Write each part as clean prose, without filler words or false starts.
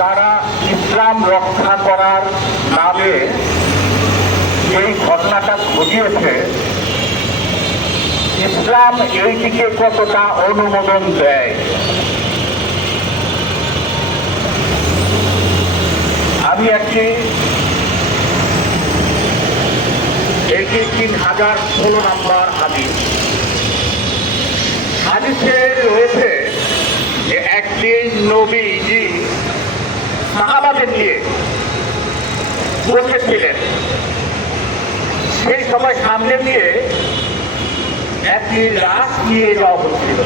তারা ইসলাম রক্ষা করার নামে এই ঘটনাটা ঘটিয়েছে, ইসলাম এইটিকে কতটা অনুমোদন দেয়? আমি একটি 3016 নম্বর হাদিসে রয়েছে যে একদিন নবীজি সাহাবাদের নিয়ে বসেছিলেন। সেই সময় সামনে দিয়ে একটি লাশ নিয়ে যাওয়া হচ্ছিল।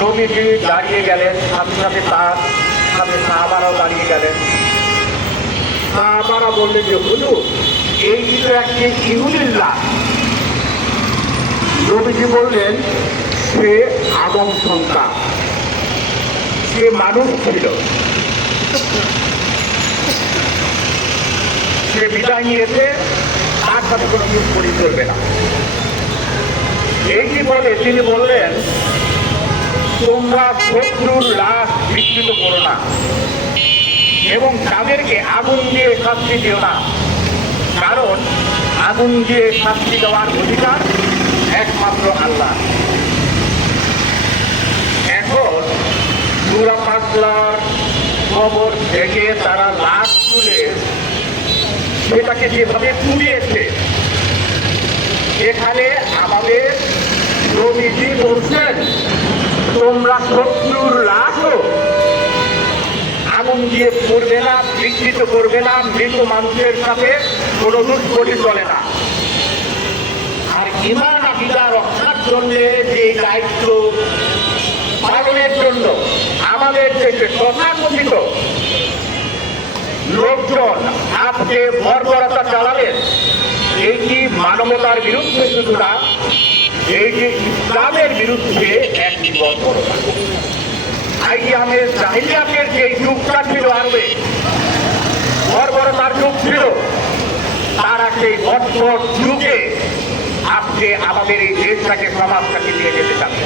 নবীজি দাঁড়িয়ে গেলেন, সাথে সাথে তার সাথে সাহাবারাও দাঁড়িয়ে গেলেন। সাহাবারা বললেন যে হুজুর, এই ছিল একটি ইহুদির লাশ। নবীজি বললেন সে আদম সন্তান, সে মানুষ ছিল, সে বিদায় নিয়েছে, তার সাথে কোনো বিপরীত চলবে না। এইটি বলে তিনি বললেন, তোমরা শত্রুর লাশ বিকৃত করো না এবং তাদেরকে আগুন দিয়ে শাস্তি দিও না, কারণ আগুন দিয়ে শাস্তি দেওয়ার অধিকার একমাত্র আল্লাহ। এখন সূরা ফাতলার খবর থেকে তারা লাশ তুলে সেটাকে যেভাবে পুড়িয়েছে, এখানে আমাদের নবীজি বলছেন তোমরা শত্রুর লাশও আগুন দিয়ে পড়বে না, বিকৃত করবে না, মৃত মানুষের সাথে কোনো দুষ্কর্ম চলে না। আর ঈমান আকীদা রক্ষার জন্য যে দায়িত্ব পালনের জন্য আমাদের দেশে তথাকথিত লোকজন আজকে বর্বরতা চালালেন, এইটি মানবতার বিরুদ্ধে শুধু না, এইটি ইসলামের বিরুদ্ধে একটি বর্বরতা। আইয়ামের জাহিলিয়াতের যে যুগটা ছিল, আরবে বর্বরতার যুগ ছিল, তারা সেই বর্বর যুগে আজকে আমাদের এই দেশটাকে, সমাজটাকে নিয়ে যেতে চাচ্ছে।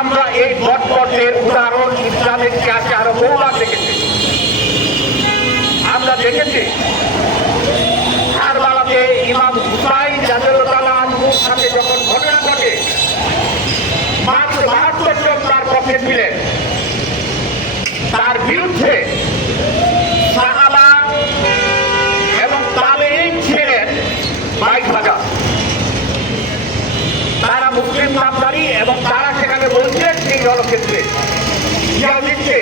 আমরা এই বর্বরের উদাহরণ ইসলামের ইতিহাসে আরো বহুবার দেখেছি। আমরা দেখেছি কারবালাতে ইমাম হুসাইন রাদিয়াল্লাহু আনহুর সাথে যখন ঘটনা ঘটে, মাত্র 72 জন তার পক্ষে ছিলেন, তার বিরুদ্ধে সাহাবা এবং তাবেঈন ছিলেন 22,000। তারা মুসলিম নামধারী এবং তারা সেখানে বলছেন সেই রণক্ষেত্রে ইয়া দিচ্ছে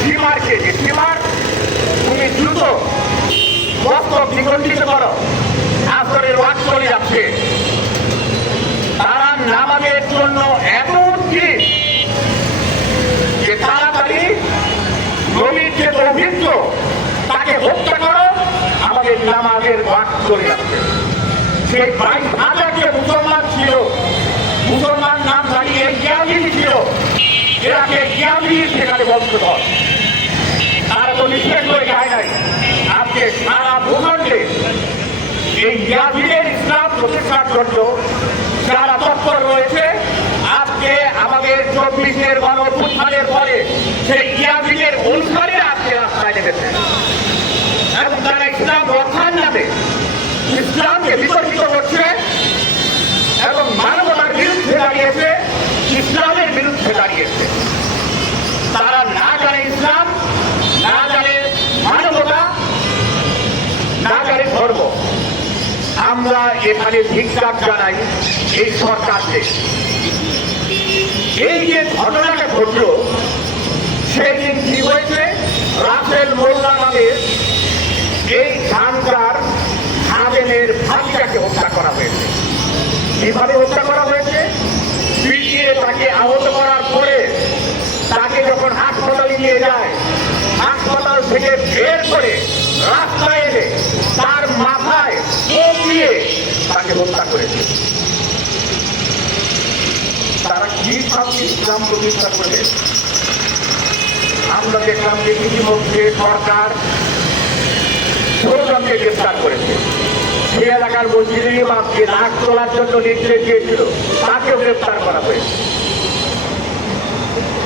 সীমারকে, যে সীমার তুমি দ্রুত বস্ত্র বিকল্পিত করো, আসরের ওয়াক্ত চলে যাচ্ছে। তারা নামাজের জন্য এত উচিত যে তাড়াতাড়ি নবীর যে অভিজ্ঞ তাকে হত্যা করো, আমাদের নামাজের ওয়াক্ত চলে যাচ্ছে। সেই 22,000 যে মুসলমান ছিল, মুসলমান নাম দাঁড়িয়ে ইয়াজিদ ছিল, এরাকে ইয়াজিদ সেখানে বংশধর। তারা তো নিষেধ করে যায় নাই। আজকে সারা ভূখণ্ডে এই ইয়াজিদের ইসলাম প্রতিষ্ঠার জন্য যারা তৎপর রয়েছে, আজকে আমাদের 24-এর গণঅভ্যুত্থানের পরে সেই ইয়াজিদের অনুসারীরা আজকে রাস্তায় নেমেছে এবং তারা ইসলাম রক্ষার নামে ইসলামকে বিতর্কিত করছে এবং মানবতার বিরুদ্ধে দাঁড়িয়েছে, ইসলামের বিরুদ্ধে দাঁড়িয়েছে। তারা না জানে ইসলাম, না জানে মানবতা, না জানে ধর্ম। আমরা এখানে ধিক্কার জানাই এই সরকারকে। এই যে ঘটনাটা ঘটল, সেই দিন কি হয়েছে, রাসেল মোল্লা নামের এই খানকার খাদেমের ভাতিজাকে হত্যা করা হয়েছে। কিভাবে হত্যা করা হয়েছে? পিটিয়ে তাকে আহত করার পরে তাকে যখন হাসপাতালে নিয়ে যায়, হাসপাতাল থেকে বের করে রাস্তায় এনে তার মাথায় কোপ দিয়ে তাকে হত্যা করেছে। তারা কি ভাবছে ইসলাম প্রতিষ্ঠা করবে? আমরা দেখলাম যে ইতিমধ্যে সরকার 16 জনকে গ্রেফতার করেছে। সে এলাকার মসজিদের ইমামকে নাক তোলার জন্য নির্দেশ দিয়েছিল, তাকেও গ্রেফতার করা হয়েছে।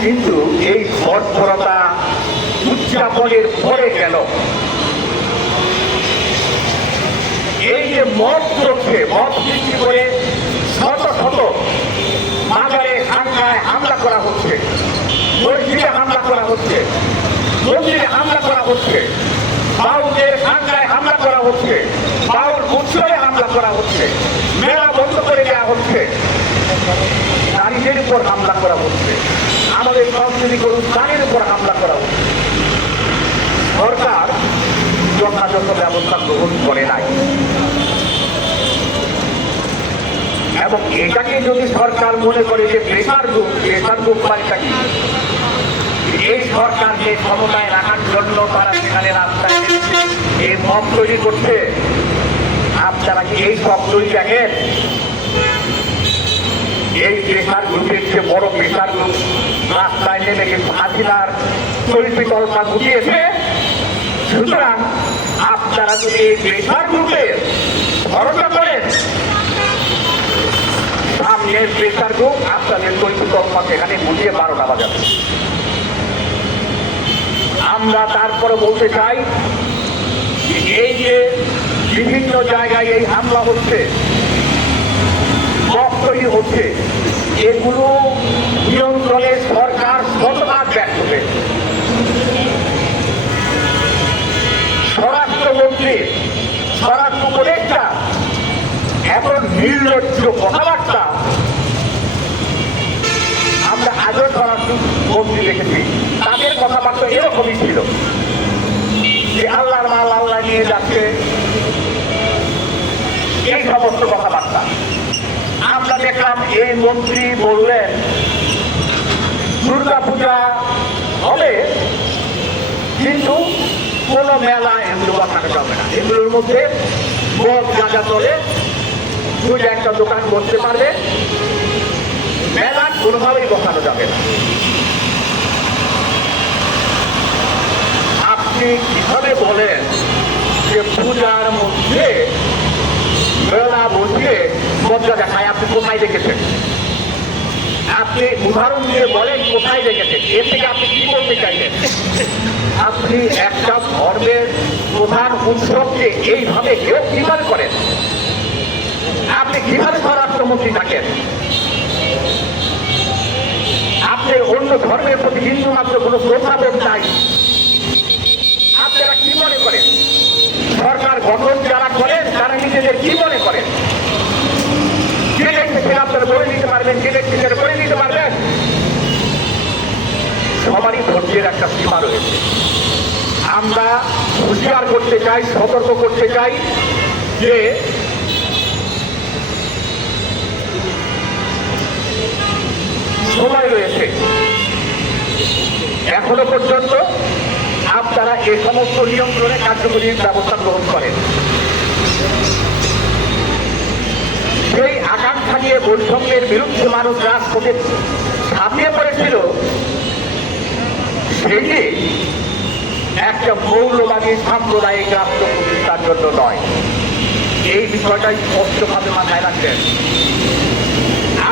কিন্তু এই বর্বরতা উদযাপনের পরে গেল এই যে মদ চলছে, মদ সৃষ্টি করে শত শত বাজারে খানকায় হামলা করা হচ্ছে, মসজিদে হামলা করা হচ্ছে, মন্দিরে হামলা করা হচ্ছে, বাউলদের খানকায় হামলা করা হচ্ছে, বাউল উৎসবে হামলা করা হচ্ছে, মেলা বন্ধ করে দেওয়া হচ্ছে, নারীদের উপর হামলা করা হচ্ছে, আমাদের সংস্কৃতি অনুষ্ঠানের উপর হামলা করা হচ্ছে। সরকার যথাযথ ব্যবস্থা গ্রহণ করে নাই এবং এটাকে যদি সরকার মনে করে যে প্রেসার গ্রুপ বাড়িটা কি, এই সরকারকে ক্ষমতায় রাখার জন্য তারা সেখানে রাস্তায় এই মব তৈরি করছে। আপনারা কি এই সব তৈরি দেখেন? এই প্রেসার গ্রুপের যে বড় প্রেসার গ্রুপ রাস্তায় নেমে কিন্তু হাসিনার পরিকল্পনা গুটিয়েছে। সুতরাং আপনারা যদি এই প্রেসার গ্রুপের ভরসা করেন, সামনের প্রেসার গ্রুপ আপনাদের পরিকল্পনা এখানে বুঝিয়ে 12টা বাজাবে। আমরা তারপরে বলতে চাই এই যে বিভিন্ন জায়গায় এই হামলা হচ্ছে, মব তৈরি হচ্ছে, এগুলো নিয়ন্ত্রণে সরকার শতভাগ ব্যর্থ হয়েছে। স্বরাষ্ট্রমন্ত্রী, স্বরাষ্ট্র উপদেষ্টা এত নির্লজ্জ কথাবার্তা আমরা আগেও স্বরাষ্ট্রমন্ত্রী দেখেছি। তাদের কথাবার্তা এরকমই ছিল যে আল্লাহর মাল আল্লাহ নিয়ে যাচ্ছে, এই সমস্ত কথাবার্তা আমরা দেখলাম। এই মন্ত্রী বললেন দুর্গা পূজা হবে কিন্তু কোনো মেলা এগুলো বসানো যাবে না, এগুলোর মধ্যে মদ গাঁজা চলে, দুই একটা দোকান বসতে পারবে, মেলা কোনোভাবেই বসানো যাবে না। আপনি কিভাবে বলেন যে পূজার মধ্যে মেলা বসিয়ে মদ গাঁজা খায়? আপনি কোথায় দেখেছেন? আপনি উদাহরণ দিয়ে বলেন কোথায় দেখেছেন? এর থেকে আপনি কি বলতে চাইলেন? আপনি একটা ধর্মের প্রধান উৎসবকে এইভাবে কেউ কিভাবে করেন? আপনি কিভাবে স্বরাষ্ট্রমন্ত্রী থাকেন? আপনি অন্য ধর্মের প্রতি হিন্দু মাত্র কোনো প্রভাবের নাই। আপনারা কি মনে করেন? সরকার গঠন যারা করেন তারা নিজেদের কি মনে করেন? যে দেখতে আপনারা বলে নিতে পারবেন, যে দেখতে করে নিতে পারবেন। সবারই ধৈর্যের একটা সীমা রয়েছে। আমরা হুঁশিয়ার করতে চাই, সতর্ক করতে চাই যে সময় রয়েছে, এখনো পর্যন্ত আপনারা এই সমস্ত নিয়ন্ত্রণে কার্যকরী ব্যবস্থা গ্রহণ করেন। সেই আকাঙ্ক্ষা নিয়ে বৈষম্যের বিরুদ্ধে মানুষ রাজপথে ঝাঁপিয়ে পড়েছিল, সেটি একটা মৌলবাদী সাম্প্রদায়িক রাষ্ট্র প্রতিষ্ঠার জন্য নয়। এই বিষয়টাই স্পষ্টভাবে মাথায় রাখবেন।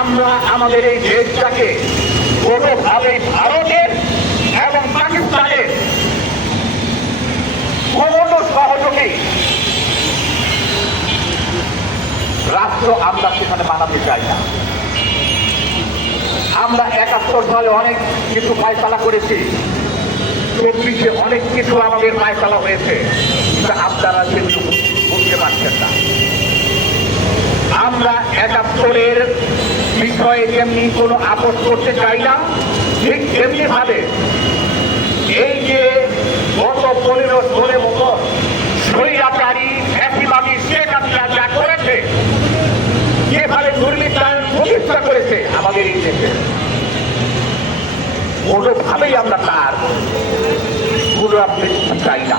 আমরা আমাদের এই দেশটাকে কোনোভাবে ভারতের এবং পাকিস্তানের কোনো সহযোগী রাষ্ট্র আমরা সেখানে বানাতে চাই না। আমরা 71 সালে অনেক কিছু ফায়সালা করেছি, 24-এ অনেক কিছু আমাদের ফায়সালা হয়েছে, আপনারা সেগুলো বুঝতে পারছেন না। আমরা 71-এর বিষয়ে যেমনি কোনো আপোষ করতে চাই না, ঠিক তেমনি ভাবে এই যে গত 15 মতো স্বৈরাচারী ফ্যাসিবাদী শেখ হাসিনা যা করেছে, যেভাবে দুর্নীতির প্রতিষ্ঠা করেছে আমাদের এই দেশে, কোনোভাবেই আমরা তার পুনরাবৃত্তি চাই না।